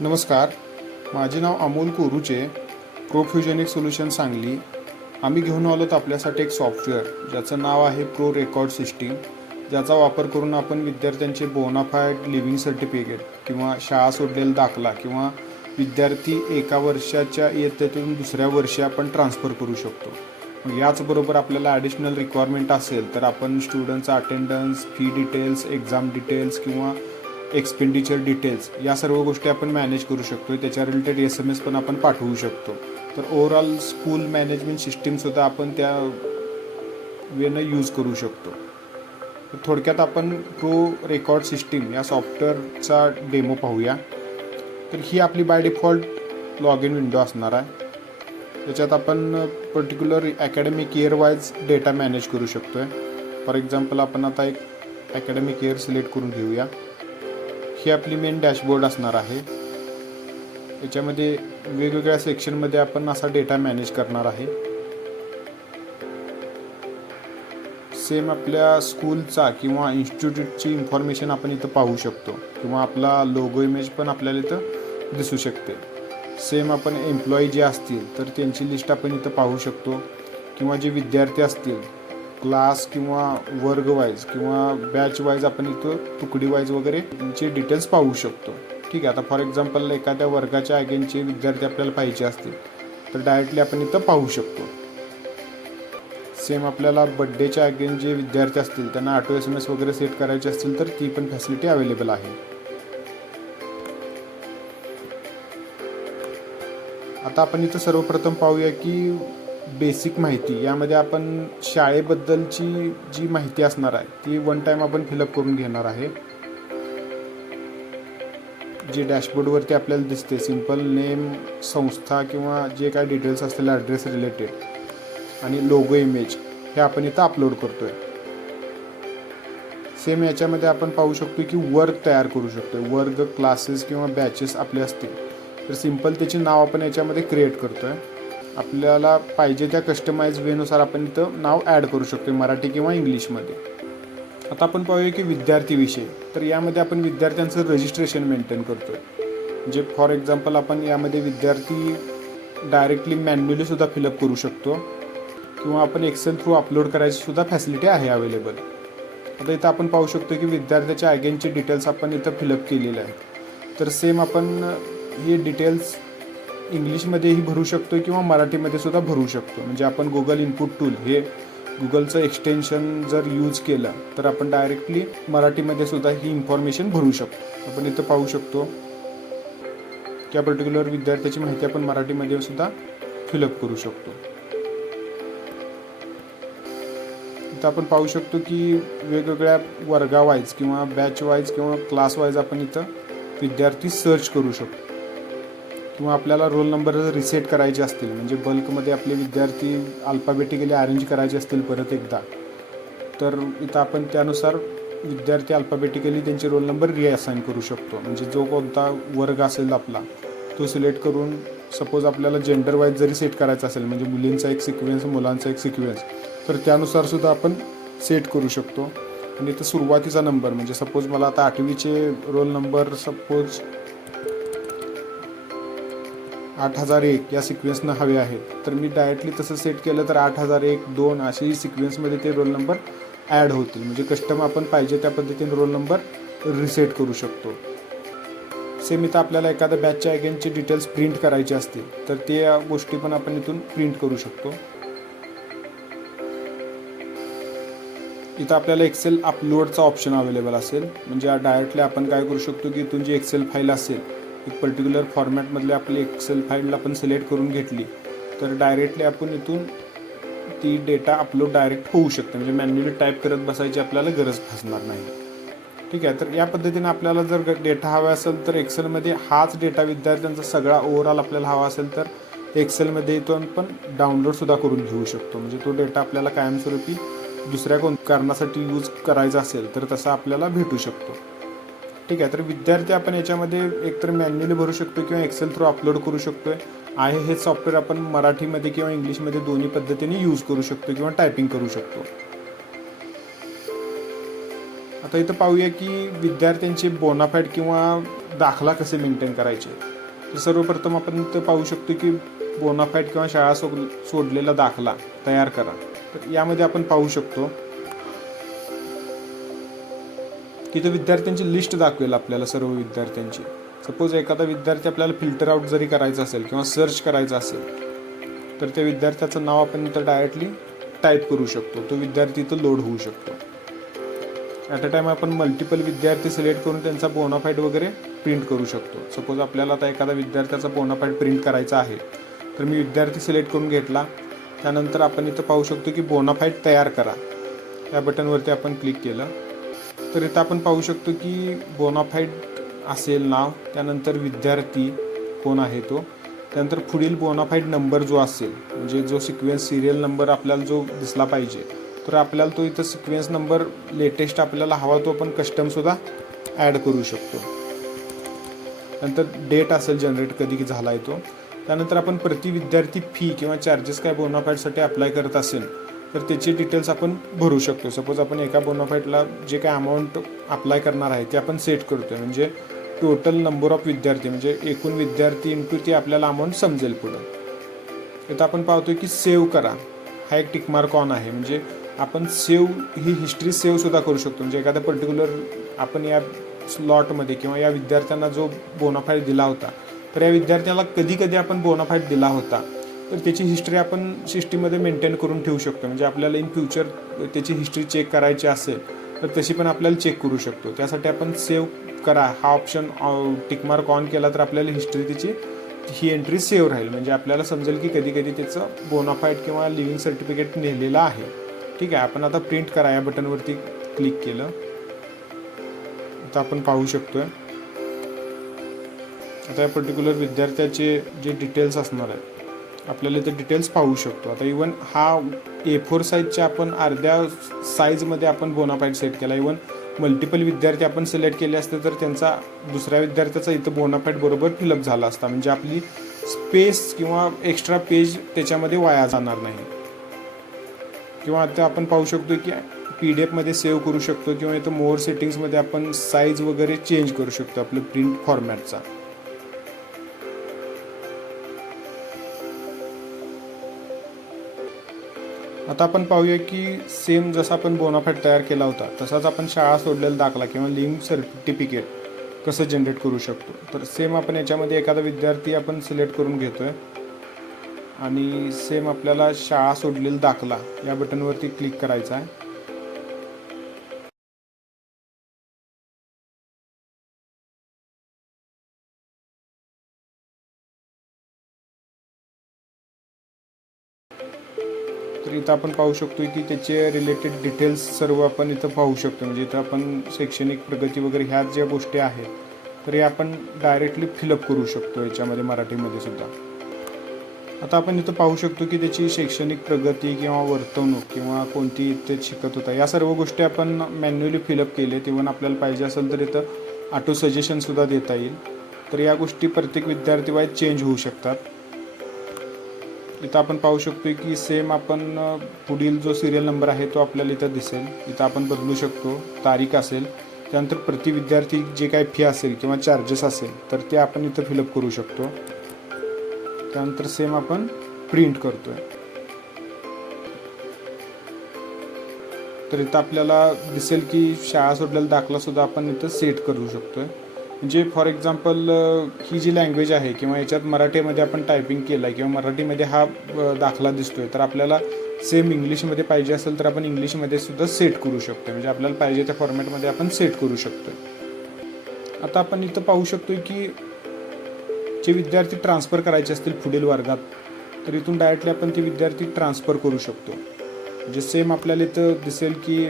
नमस्कार, माझे नाव अमोल कोरुचे, प्रोफ्युजनिक सोल्युशन सांगली. आम्ही घेऊन आलोत आपल्यासाठी एक सॉफ्टवेअर ज्याचं नाव आहे प्रो रेकॉर्ड सिस्टीम, ज्याचा वापर करून आपण विद्यार्थ्यांचे बोनाफाईड लिव्हिंग सर्टिफिकेट किंवा शाळा सोडलेला दाखला किंवा विद्यार्थी एका वर्षाच्या इयत्तेतून दुसऱ्या वर्षी आपण ट्रान्सफर करू शकतो. याचबरोबर आपल्याला ॲडिशनल रिक्वायरमेंट असेल तर आपण स्टुडंटचा attendance, fee details, exam details किंवा एक्सपेंडिचर डिटेल्स या सर्व गोष्टी आपण मॅनेज करू शकतो. त्याच्या रिलेटेड SMS पण आपण पाठवू शकतो. तर ओव्हरऑल स्कूल मॅनेजमेंट सिस्टीमसुद्धा आपण त्या वेनं यूज करू शकतो. तर थोडक्यात आपण प्रो रेकॉर्ड सिस्टीम या सॉफ्टवेअरचा डेमो पाहूया. तर ही आपली by default log in window असणार आहे. त्याच्यात आपण particular academic year wise data manage करू शकतो आहे. फॉर एक्झाम्पल आपण आता एक अकॅडमिक इयर सिलेक्ट करून घेऊया. ही आपली मेन डॅशबोर्ड असणार आहे. याच्यामध्ये वेगवेगळ्या सेक्शनमध्ये आपण असा डेटा मॅनेज करणार आहे. सेम आपल्या स्कूलचा किंवा इन्स्टिट्यूटची इन्फॉर्मेशन आपण इथं पाहू शकतो किंवा आपला लोगो इमेज पण आपल्याला इथं दिसू शकते. सेम आपण एम्प्लॉई जे असतील तर त्यांची लिस्ट आपण इथं पाहू शकतो किंवा जे विद्यार्थी असतील क्लास किंवा वर्ग वाईज किंवा बॅच वाईज आपण इथं तुकडी वाईज वगैरे चे डिटेल्स पाहू शकतो. ठीक आहे. आता फॉर एक्झाम्पल एखाद्या वर्गाच्या अगेनचे विद्यार्थी आपल्याला पाहिजे असतील तर डायरेक्टली आपण इथं पाहू शकतो. सेम आपल्याला बड्डेच्या अगेन जे विद्यार्थी असतील त्यांना ऑटो SMS वगैरे सेट करायचे असतील तर ती पण फॅसिलिटी अवेलेबल आहे. आता आपण इथं सर्वप्रथम पाहूया की बेसिक माहिती. यामध्ये आपण शाळेबद्दलची जी माहिती असणार आहे ती वन टाईम आपण फिलअप करून घेणार आहे. जे डॅशबोर्डवरती आपल्याला दिसते सिंपल नेम, संस्था किंवा जे काय डिटेल्स असतील ॲड्रेस रिलेटेड आणि लोगो इमेज हे आपण इथं अपलोड करतोय. सेम याच्यामध्ये आपण पाहू शकतो की वर्ग तयार करू शकतो. वर्ग, क्लासेस किंवा बॅचेस आपले असतील तर सिंपल त्याचे नाव आपण याच्यामध्ये क्रिएट करतोय. आपल्याला पाहिजे त्या कस्टमाइज वेनुसार आपण इथं नाव ॲड करू शकतो मराठी किंवा इंग्लिशमध्ये. आता आपण पाहूया की विद्यार्थीविषयी. तर यामध्ये आपण विद्यार्थ्यांचं रजिस्ट्रेशन मेंटेन करतोय. म्हणजे फॉर एक्झाम्पल आपण यामध्ये विद्यार्थी डायरेक्टली मॅन्युअलीसुद्धा फिलअप करू शकतो किंवा आपण एक्सेल थ्रू अपलोड करायची सुद्धा फॅसिलिटी आहे अवेलेबल. आता इथं आपण पाहू शकतो की विद्यार्थ्याच्या अगेनचे डिटेल्स आपण इथं फिलअप केलेले आहेत. तर सेम आपण हे डिटेल्स इंग्लिशमध्येही भरू शकतो किंवा मराठीमध्ये सुद्धा भरू शकतो. म्हणजे आपण गुगल इनपुट टूल हे गुगलचं एक्सटेन्शन जर यूज केलं तर आपण डायरेक्टली मराठीमध्ये सुद्धा ही इन्फॉर्मेशन भरू शकतो. आपण इथं पाहू शकतो त्या पर्टिक्युलर विद्यार्थ्याची माहिती आपण मराठीमध्ये सुद्धा फिलअप करू शकतो. इथं आपण पाहू शकतो की वेगवेगळ्या वर्गावाईज किंवा बॅच वाईज किंवा क्लास वाईज आपण इथं विद्यार्थी सर्च करू शकतो किंवा आपल्याला रोल नंबर रिसेट करायचे असतील म्हणजे बल्कमध्ये आपले विद्यार्थी अल्फाबेटिकली अरेंज करायचे असतील परत एकदा तर इथं आपण त्यानुसार विद्यार्थी अल्फाबेटिकली त्यांचे रोल नंबर रिअसाइन करू शकतो. म्हणजे जो कोणता वर्ग असेल आपला तो सिलेक्ट करून सपोज आपल्याला जेंडर वाईज जरी सेट करायचा असेल म्हणजे मुलींचा एक सिक्वेन्स, मुलांचा एक सिक्वेन्स तर त्यानुसार सुद्धा आपण सेट करू शकतो. आणि इथं सुरुवातीचा नंबर म्हणजे सपोज मला आता 8वीचे रोल नंबर सपोज 8001 या सिक्वेन्सनं हवे आहेत तर मी डायरेक्टली तसं सेट केलं तर 8001, 2 अशी सिक्वेन्समध्ये ते रोल नंबर ॲड होतील. म्हणजे कस्टम आपण पाहिजे त्या पद्धतीने रोल नंबर रिसेट करू शकतो. सेम इथं आपल्याला एखाद्या बॅचच्या अगेनचे डिटेल्स प्रिंट करायचे असतील तर ते गोष्टी पण आपण इथून प्रिंट करू शकतो. इथं आपल्याला एक्सेल अपलोडचा ऑप्शन अवेलेबल असेल. म्हणजे डायरेक्टली आपण काय करू शकतो की इथून जी एक्सेल फाईल असेल एक पर्टिक्युलर फॉर्मॅटमधली आपली एक्सेल फाईलला आपण सिलेक्ट करून घेतली तर डायरेक्टली आपण इथून ती डेटा अपलोड डायरेक्ट होऊ शकते. म्हणजे मॅन्युअली टाईप करत बसायची आपल्याला गरज भासणार नाही. ठीक आहे. तर या पद्धतीने आपल्याला जर डेटा हवा असेल तर एक्सेलमध्ये हाच डेटा विद्यार्थ्यांचा सगळा ओव्हरऑल आपल्याला हवा असेल तर एक्सेलमध्ये इथून पण डाउनलोडसुद्धा करून घेऊ शकतो. म्हणजे तो डेटा आपल्याला कायमस्वरूपी दुसऱ्या कारणासाठी यूज करायचा असेल तर तसा आपल्याला भेटू शकतो. ठीक आहे. तर विद्यार्थी आपण याच्यामध्ये एकतर मॅन्युअली भरू शकतो किंवा एक्सेल थ्रू अपलोड करू शकतो आहे. हे सॉफ्टवेअर आपण मराठीमध्ये किंवा इंग्लिशमध्ये दोन्ही पद्धतीने यूज करू शकतो किंवा टायपिंग करू शकतो. आता इथं पाहूया की विद्यार्थ्यांचे बोनाफाईड किंवा दाखला कसे मेंटेन करायचे. तर सर्वप्रथम आपण इथं पाहू शकतो की बोनाफाईड किंवा शाळा सोडलेला दाखला तयार करा. तर यामध्ये आपण पाहू शकतो की इथं विद्यार्थ्यांची लिस्ट दाखवेल आपल्याला, सर्व विद्यार्थ्यांची. सपोज एखादा विद्यार्थी आपल्याला फिल्टर आउट जरी करायचा असेल किंवा सर्च करायचा असेल तर त्या विद्यार्थ्याचं नाव आपण इथं डायरेक्टली टाईप करू शकतो. तो विद्यार्थी इथं लोड होऊ शकतो. ॲट अ टाईम आपण मल्टिपल विद्यार्थी सिलेक्ट करून त्यांचा बोनाफाईड वगैरे प्रिंट करू शकतो. सपोज आपल्याला आता एखादा विद्यार्थ्याचा बोनाफाईड प्रिंट करायचा आहे तर मी विद्यार्थी सिलेक्ट करून घेतला. त्यानंतर आपण इथं पाहू शकतो की बोनाफाईड तयार करा या बटनवरती आपण क्लिक केलं तर इथं आपण पाहू शकतो की बोनाफाईड असेल नाव, त्यानंतर विद्यार्थी कोण आहे तो, त्यानंतर पुढील बोनाफाईड नंबर जो असेल, म्हणजे जो सिक्वेन्स सिरियल नंबर आपल्याला जो दिसला पाहिजे, तर आपल्याला तो इथं सिक्वेन्स नंबर लेटेस्ट आपल्याला हवा तो आपण कस्टमसुद्धा ॲड करू शकतो. नंतर डेट असेल जनरेट कधी झाला आहे तो. त्यानंतर आपण प्रति विद्यार्थी फी किंवा चार्जेस काय बोनाफाईडसाठी अप्लाय करत असेल तर त्याचे डिटेल्स आपण भरू शकतो. सपोज आपण एका बोनाफाईडला जे काय अमाऊंट अप्लाय करणार आहे ते आपण सेट करतो, म्हणजे टोटल नंबर ऑफ विद्यार्थी म्हणजे एकूण विद्यार्थी इंटू ती आपल्याला अमाऊंट समजेल पुढं. इथं आपण पाहतोय की सेव्ह करा हा एक टिकमार्क ऑन आहे, म्हणजे आपण सेव्ह ही हिस्ट्री सेव्हसुद्धा करू शकतो. म्हणजे एखादा पर्टिक्युलर आपण या स्लॉटमध्ये किंवा या विद्यार्थ्यांना जो बोनाफाईड दिला होता तर या विद्यार्थ्याला कधी कधी आपण बोनाफाईड दिला होता तर त्याची हिस्ट्री आपण सिस्टीममध्ये मेंटेन करून ठेवू शकतो. म्हणजे आपल्याला इन फ्युचर त्याची हिस्ट्री चेक करायची असेल तर तशी पण आपल्याला चेक करू शकतो. त्यासाठी आपण सेव्ह करा हा ऑप्शन टिकमार्क ऑन केला तर आपल्याला हिस्ट्री त्याची ही एंट्री सेव्ह राहील. म्हणजे आपल्याला समजेल की कधी कधी त्याचं बोनाफाईड किंवा लिव्हिंग सर्टिफिकेट नेलेलं आहे. ठीक आहे, आपण आता प्रिंट करा या बटनवरती क्लिक केलं आता आपण पाहू शकतोय. आता या पर्टिक्युलर विद्यार्थ्याचे जे डिटेल्स असणार आहेत आपल्याला ते डिटेल्स पाहू शकतो. आता इवन हा A4 साईजच्या आपण अर्ध्या साईजमध्ये आपण बोनाफाईड सेट केला. इवन मल्टिपल विद्यार्थी आपण सिलेक्ट केले असते तर त्यांचा दुसऱ्या विद्यार्थ्याचा इथं बोनाफाईड बरोबर फिलअप झाला असता. म्हणजे आपली स्पेस किंवा एक्स्ट्रा पेज त्याच्यामध्ये वाया जाणार नाही. किंवा आता आपण पाहू शकतो की PDF सेव्ह करू शकतो किंवा इथं मोर सेटिंग्समध्ये आपण साईज वगैरे चेंज करू शकतो आपलं प्रिंट फॉर्मॅटचा. आता आपण पाहूया की सेम जसा आपण बोनाफाईड तयार केला होता तसाच आपण शाळा सोडलेला दाखला किंवा लिव्हिंग सर्टिफिकेट कसं जनरेट करू शकतो. तर सेम आपण याच्यामध्ये एखादा विद्यार्थी आपण सिलेक्ट करून घेतोय आणि सेम आपल्याला शाळा सोडलेला दाखला या बटनवरती क्लिक करायचा आहे. तर इथं आपण पाहू शकतो की त्याचे रिलेटेड डिटेल्स सर्व आपण इथं पाहू शकतो. म्हणजे इथं आपण शैक्षणिक प्रगती वगैरे ह्या ज्या गोष्टी आहेत तर हे आपण डायरेक्टली फिलअप करू शकतो याच्यामध्ये मराठीमध्ये सुद्धा. आता आपण इथं पाहू शकतो की त्याची शैक्षणिक प्रगती किंवा वर्तवणूक किंवा कोणती इथे शिकत होता या सर्व गोष्टी आपण मॅन्युअली फिलअप केले. इव्हन आपल्याला पाहिजे असेल तर इथं ऑटो सजेशनसुद्धा देता येईल. तर या गोष्टी प्रत्येक विद्यार्थी वाईज चेंज होऊ शकतात. इथं आपण पाहू शकतो की सेम आपण पुढील जो सिरियल नंबर आहे तो आपल्याला इथं दिसेल. इथं आपण बदलू शकतो, तारीख असेल, त्यानंतर प्रति विद्यार्थी जे काही फी असेल किंवा चार्जेस असेल तर ते आपण इथं फिलअप करू शकतो. त्यानंतर सेम आपण प्रिंट करतोय. तर इथं आपल्याला दिसेल की शाळा सोडलेला दाखला सुद्धा आपण इथं सेट करू शकतोय. म्हणजे फॉर एक्झाम्पल ही जी लँग्वेज आहे किंवा याच्यात मराठीमध्ये आपण टायपिंग केलं आहे किंवा मराठीमध्ये हा दाखला दिसतोय तर आपल्याला सेम इंग्लिशमध्ये पाहिजे असेल तर आपण इंग्लिशमध्ये सुद्धा सेट करू शकतो. म्हणजे आपल्याला पाहिजे त्या फॉर्मॅटमध्ये आपण सेट करू शकतो. आता आपण इथं पाहू शकतो की जे विद्यार्थी ट्रान्सफर करायचे असतील पुढील वर्गात तर इथून डायरेक्टली आपण ते विद्यार्थी ट्रान्सफर करू शकतो. म्हणजे सेम आपल्याला इथं दिसेल की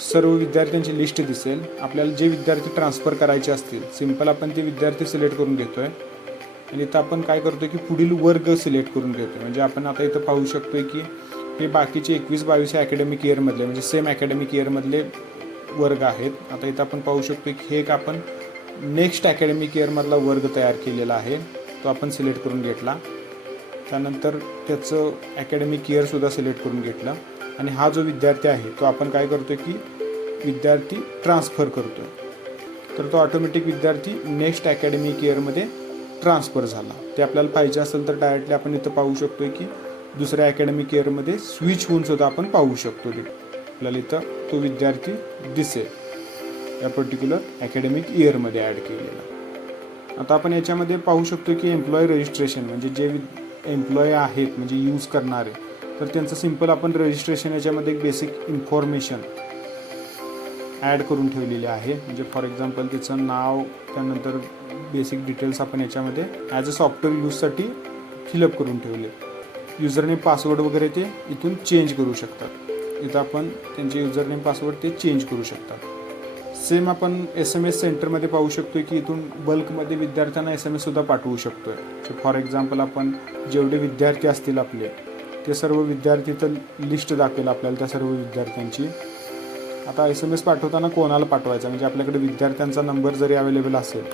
सर्व विद्यार्थ्यांची लिस्ट दिसेल. आपल्याला जे विद्यार्थी ट्रान्सफर करायचे असतील सिंपल आपण ते विद्यार्थी सिलेक्ट करून घेतोय आणि इथं आपण काय करतोय की पुढील वर्ग सिलेक्ट करून घेतोय. म्हणजे आपण आता इथं पाहू शकतोय की हे बाकीचे 21-22 अकॅडमिक इयरमधले म्हणजे सेम अकॅडमिक इयरमधले वर्ग आहेत. आता इथं आपण पाहू शकतो की हे एक आपण नेक्स्ट अकॅडमिक इयरमधला वर्ग तयार केलेला आहे तो आपण सिलेक्ट करून घेतला. त्यानंतर त्याचं अकॅडमिक इयरसुद्धा सिलेक्ट करून घेतलं आणि हा जो विद्यार्थी आहे तो आपण काय करतो की विद्यार्थी ट्रान्सफर करतो तर तो ऑटोमॅटिक विद्यार्थी नेक्स्ट अकॅडमिक इयरमध्ये ट्रान्सफर झाला. ते आपल्याला पाहिजे असेल तर डायरेक्टली आपण इथं पाहू शकतो की दुसऱ्या अकॅडमिक इयरमध्ये स्विच होऊन सुद्धा आपण पाहू शकतो. ते आपल्याला इथं तो विद्यार्थी दिसेल या पर्टिक्युलर अकॅडमिक इयरमध्ये ॲड केलेला. आता आपण याच्यामध्ये पाहू शकतो की एम्प्लॉई रजिस्ट्रेशन म्हणजे जे एम्प्लॉई आहेत म्हणजे यूज करणारे तर त्यांचं सिम्पल आपण रजिस्ट्रेशन याच्यामध्ये एक बेसिक इन्फॉर्मेशन ॲड करून ठेवलेली आहे. म्हणजे फॉर एक्झाम्पल त्याचं नाव त्यानंतर बेसिक डिटेल्स आपण याच्यामध्ये ॲज अ सॉफ्टवेअर यूजसाठी फिलअप करून ठेवले. युजरनेम पासवर्ड वगैरे ते इथून चेंज करू शकतात. इथं आपण त्यांचे युजरनेम पासवर्ड ते चेंज करू शकतात. सेम आपण SMS सेंटरमध्ये पाहू शकतो की इथून बल्कमध्ये विद्यार्थ्यांना SMS सुद्धा पाठवू शकतो आहे. फॉर एक्झाम्पल आपण जेवढे विद्यार्थी असतील आपले ते सर्व विद्यार्थी तर लिस्ट दाखवेल आपल्याला त्या सर्व विद्यार्थ्यांची. आता SMS पाठवताना कोणाला पाठवायचा म्हणजे आपल्याकडे विद्यार्थ्यांचा नंबर जरी अवेलेबल असेल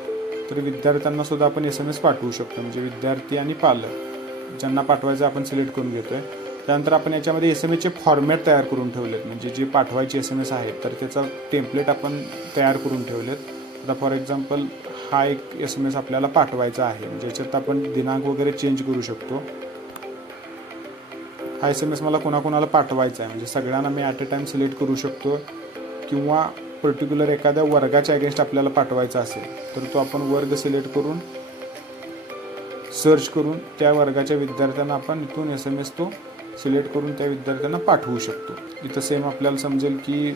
तर विद्यार्थ्यांना सुद्धा आपण SMS पाठवू शकतो. म्हणजे विद्यार्थी आणि पालक ज्यांना पाठवायचं आपण सिलेक्ट करून घेतोय. त्यानंतर आपण याच्यामध्ये SMSचे फॉर्मॅट तयार करून ठेवलेत म्हणजे जे पाठवायचे SMS आहेत तर त्याचा टेम्पलेट आपण तयार करून ठेवलेत. आता फॉर एक्झाम्पल हा एक SMS आपल्याला पाठवायचा आहे म्हणजे याच्यात आपण दिनांक वगैरे चेंज करू शकतो. हा SMS मला कोणाकोणाला पाठवायचा आहे म्हणजे सगळ्यांना मी ॲट अ टाईम सिलेक्ट करू शकतो किंवा पर्टिक्युलर एखाद्या वर्गाच्या अगेन्स्ट आपल्याला पाठवायचा असेल तर तो आपण वर्ग सिलेक्ट करून सर्च करून त्या वर्गाच्या विद्यार्थ्यांना आपण इथून SMS तो सिलेक्ट करून त्या विद्यार्थ्यांना पाठवू शकतो. इथं सेम आपल्याला समजेल की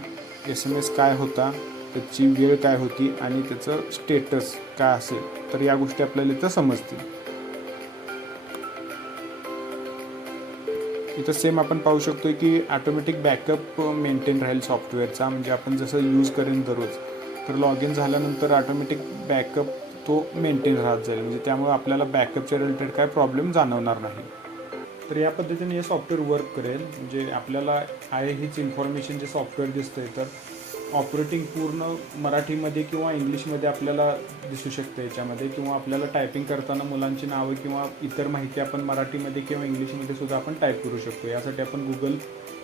SMS काय होता, त्याची वेळ काय होती आणि त्याचं स्टेटस काय असेल तर या गोष्टी आपल्याला इथं समजतील. इथं सेम आपण पाहू शकतो की ऑटोमॅटिक बॅकअप मेंटेन राहील सॉफ्टवेअरचा. म्हणजे आपण जसं यूज करेन दररोज तर लॉग इन झाल्यानंतर ऑटोमॅटिक बॅकअप तो मेंटेन राहत जाईल म्हणजे त्यामुळे आपल्याला बॅकअपच्या रिलेटेड काय प्रॉब्लेम जाणवणार नाही. तर या पद्धतीने हे सॉफ्टवेअर वर्क करेल. म्हणजे आपल्याला आहे हीच इन्फॉर्मेशन जे सॉफ्टवेअर दिसतंय तर ऑपरेटिंग पूर्ण मराठीमध्ये किंवा इंग्लिशमध्ये आपल्याला दिसू शकते याच्यामध्ये किंवा आपल्याला टायपिंग करताना मुलांची नावं किंवा इतर माहिती आपण मराठीमध्ये किंवा इंग्लिशमध्ये सुद्धा आपण टाईप करू शकतो. यासाठी आपण गुगल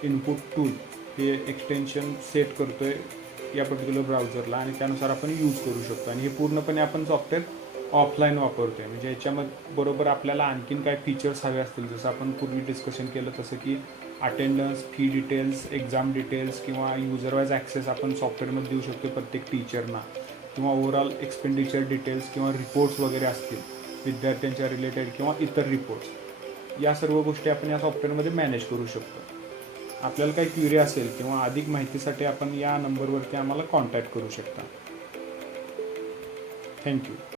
इनपुट टूल हे एक्सटेन्शन सेट करतो आहे या पर्टिक्युलर ब्राउझरला आणि त्यानुसार आपण यूज करू शकतो. आणि हे पूर्णपणे आपण सॉफ्टवेअर ऑफलाईन वापरतो आहे. म्हणजे याच्यामध्ये बरोबर आपल्याला आणखीन काय फीचर्स हवे असतील जसं आपण पूर्वी डिस्कशन केलं तसं की attendance, fee details, exam details किंवा युजर वाईज ॲक्सेस आपण सॉफ्टवेअरमध्ये देऊ शकतो प्रत्येक टीचरना किंवा ओव्हरऑल एक्सपेंडिचर डिटेल्स किंवा रिपोर्ट्स वगैरे असतील विद्यार्थ्यांच्या रिलेटेड किंवा इतर रिपोर्ट्स या सर्व गोष्टी आपण या सॉफ्टवेअरमध्ये मॅनेज करू शकतो. आपल्याला काही क्युरी असेल किंवा अधिक माहितीसाठी आपण या नंबरवरती आम्हाला कॉन्टॅक्ट करू शकता. थँक्यू.